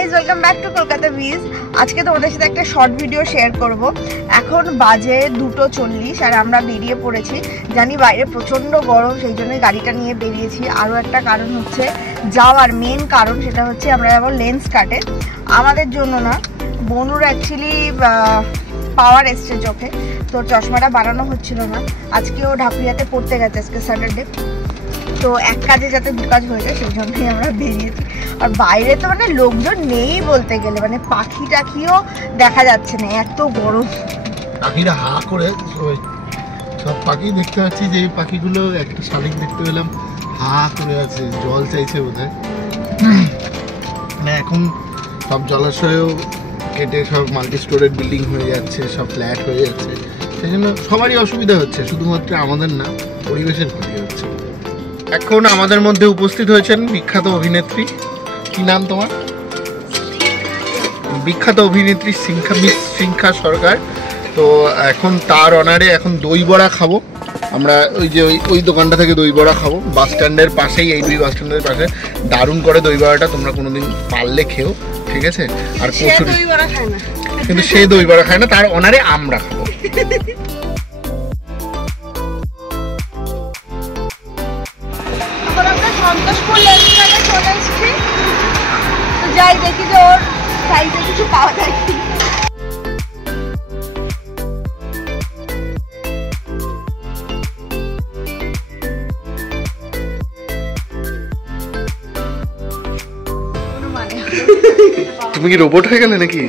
Guys, welcome back to Kolkata ভিজ। আজকে তোমাদের সাথে একটা শর্ট ভিডিও শেয়ার করব। এখন বাজে 2:40 আর আমরা বেরিয়ে পড়েছি। জানি বাইরে প্রচণ্ড গরম, সেই জন্য গাড়িটা নিয়ে বেরিয়েছি। আরও একটা কারণ হচ্ছে যাওয়ার মেন কারণ, সেটা হচ্ছে আমরা যাবো লেন্স কাটে। আমাদের জন্য না, বনুর অ্যাকচুয়ালি পাওয়ার এসছে চোখে, তো চশমাটা বানানো হচ্ছিল না। আজকেও ঢাকুরিয়াতে পড়তে গেছে, আজকে স্যাটারডে। তো এক কাজে যাতে দু কাজ হয়ে যায়, সেই জন্যই আমরা বেরিয়েছি। আর বাইরে তো মানে লোকজন নেই বলতে গেলে, মানে পাখি টাখিও দেখা যাচ্ছে না, এত গরম। পাখিরা হা করে, সব পাখি দেখতে পাচ্ছি। যে এই পাখিগুলো, একটা শালিক দেখতে পেলাম হা করে আছে, জল চাইছে বোধহয়। মানে এখন সব জলাশয়ও কেটে সব মাল্টি স্টোরেড বিল্ডিং হয়ে যাচ্ছে, সব ফ্ল্যাট হয়ে যাচ্ছে। সেই জন্য সবারই অসুবিধা হচ্ছে, শুধুমাত্র আমাদের না, পরিবেশের ক্ষতি হচ্ছে। এখন আমাদের মধ্যে উপস্থিত হয়েছেন বিখ্যাত অভিনেত্রী। কি নাম তোমার? বিখ্যাত অভিনেত্রী সিংখা সরকার। তো এখন তার অনারে এখন দই বড়া খাবো আমরা। ওই যে ওই দোকানটা থেকে দই বড়া খাবো, বাস স্ট্যান্ডের পাশেই, এই দুই বাস স্ট্যান্ডের পাশে। দারুণ করে দই বড়াটা, তোমরা কোনোদিন পারলে খেও, ঠিক আছে? আর কচুরি, কিন্তু সে দই বড়া খায় না, তার অনারে আমরা খাবো। সন্তোষপুর লেন্স কাটে চলে এসেছি, তো যাই দেখি যে ওর সাইজে কিছু পাওয়া যায় কি। তুমি কি রোবট হয়ে গেলে নাকি?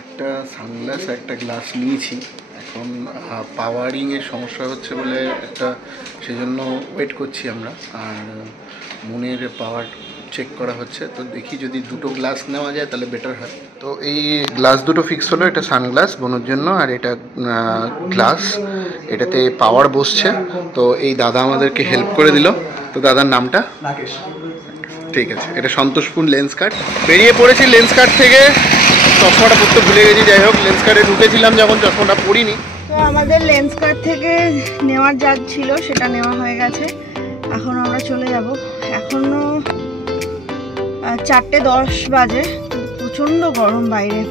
একটা সানগ্লাস, একটা গ্লাস নিয়েছি। এখন পাওয়ারিংয়ের সমস্যা হচ্ছে বলে একটা, সেজন্য ওয়েট করছি আমরা। আর মনের পাওয়ার চেক করা হচ্ছে, তো দেখি যদি দুটো গ্লাস নেওয়া যায় তাহলে বেটার হয়। তো এই গ্লাস দুটো ফিক্স হলো, এটা সানগ্লাস বনুর জন্য, আর এটা গ্লাস, এটাতে পাওয়ার বসছে। তো এই দাদা আমাদেরকে হেল্প করে দিল। তো দাদার নামটা? রাকেশ। ঠিক আছে, এটা সন্তোষপুর লেন্স কাট। বেরিয়ে পড়েছি লেন্স কাট থেকে। চশমাটা পড়তে ভুলে গেছি, যাই হোক লেন্স কাটে ঢুকেছিলাম যখন, চশমাটা পরিনি। তো আমাদের লেন্স কাট থেকে নেওয়ার যা ছিল সেটা নেওয়া হয়ে গেছে। এখন আমরা চলে যাব। এখনো 4:10 বাজে, প্রচণ্ড গরম বাইরে।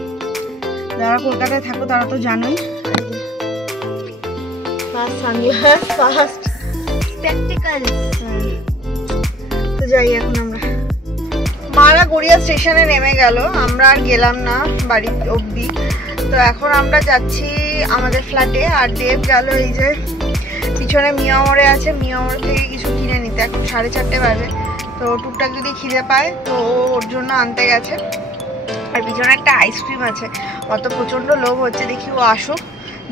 যারা কলকাতায় থাকো তারা তো জানোই। তো যাই, এখন আমরা মারা গড়িয়া স্টেশনে নেমে গেল, আমরা আর গেলাম না বাড়ি অবধি। তো এখন আমরা যাচ্ছি আমাদের ফ্ল্যাটে। আর দেব গেল এই যে পিছনে মিয়ামোড়ে আছে, মিয়ামোড় থেকে কিছু কিনে নিতে। এখন 4:30 বাজে, তো টুকটাক যদি খিদে পায় তো ওর জন্য আনতে গেছে। আর পিছনে একটা আইসক্রিম আছে, অত প্রচণ্ড লোভ হচ্ছে, দেখি ও আসুক।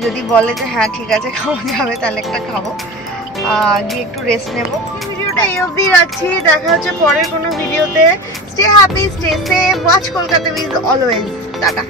যদি বলে যে হ্যাঁ ঠিক আছে খাওয়া যাবে, তাহলে একটা খাবো, গিয়ে একটু রেস্ট নেবো। ভিডিওটা এই অবধি রাখছি, দেখা হচ্ছে পরের কোনো ভিডিওতে। Stay happy, stay safe, watch Kolkata with always. Tata.